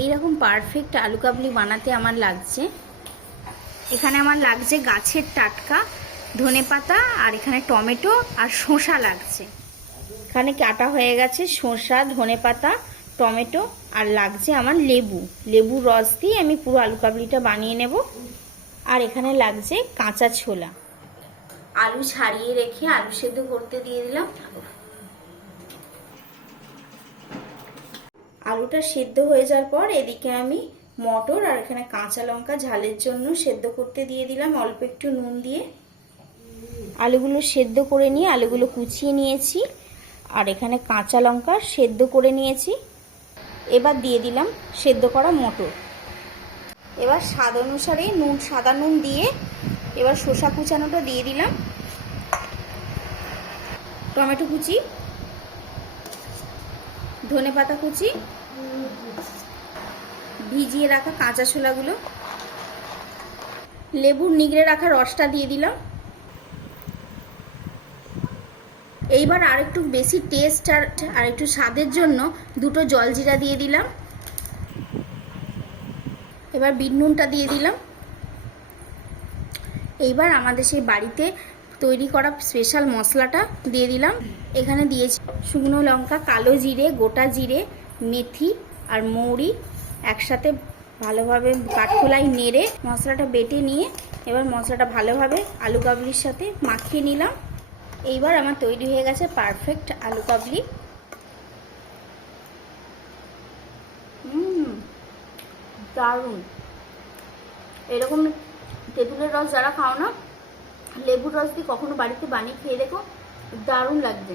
এই রকম পারফেক্ট আলু কাবলি বানাতে আমার লাগছে, এখানে আমার লাগছে গাছের টাটকা ধনেপাতা, আর এখানে টমেটো আর শসা লাগছে। এখানে কাটা হয়ে গেছে শসা, ধনেপাতা, টমেটো, আর লাগছে আমার লেবুর রস দিয়ে আমি পুরো আলু কাবলিটা বানিয়ে নেব। আর এখানে লাগছে কাঁচা ছোলা। আলু ছাড়িয়ে রেখে আলু সেদ্ধ করতে দিয়ে দিলাম। আলুটা সেদ্ধ হয়ে যাওয়ার পর এদিকে আমি মটর আর এখানে কাঁচা লঙ্কা ঝালের জন্য সেদ্ধ করতে দিয়ে দিলাম অল্প একটু নুন দিয়ে। আলুগুলো সেদ্ধ করে নিয়ে আলুগুলো কুচিয়ে নিয়েছি, আর এখানে কাঁচা লঙ্কা সেদ্ধ করে নিয়েছি। এবার দিয়ে দিলাম সেদ্ধ করা মটর। এবার স্বাদ অনুসারে সাদা নুন দিয়ে এবার শসা কুচানোটা দিয়ে দিলাম, টমেটো কুচি, ধনেপাতা কুচি, ভিজিয়ে রাখা কাঁচা ছোলাগুলো, লেবুর নিগড়ে রাখা রসটা দিয়ে দিলাম। এইবার আর একটু বেশি টেস্ট আর একটু স্বাদের জন্য দুটো জলজিরা দিয়ে দিলাম। এবার বিট নুনটা দিয়ে দিলাম। এইবার আমাদের সেই বাড়িতে তৈরি করা স্পেশাল মশলাটা দিয়ে দিলাম। এখানে দিয়েছি শুকনো লঙ্কা, কালো জিরে, গোটা জিরে, মেথি আর মৌরি একসাথে ভালোভাবে কাঠখোলায় নেড়ে মশলাটা বেটে নিয়ে এবার মশলাটা ভালোভাবে আলু কাবলির সাথে মাখিয়ে নিলাম। এইবার আমার তৈরি হয়ে গেছে পারফেক্ট আলু কাবলি। দারুণ। এরকম তেঁতুলের রস যারা খাও না, লেবুর রস দিয়ে কখনো বাড়িতে বানিয়ে খেয়ে দেখো, দারুণ লাগবে।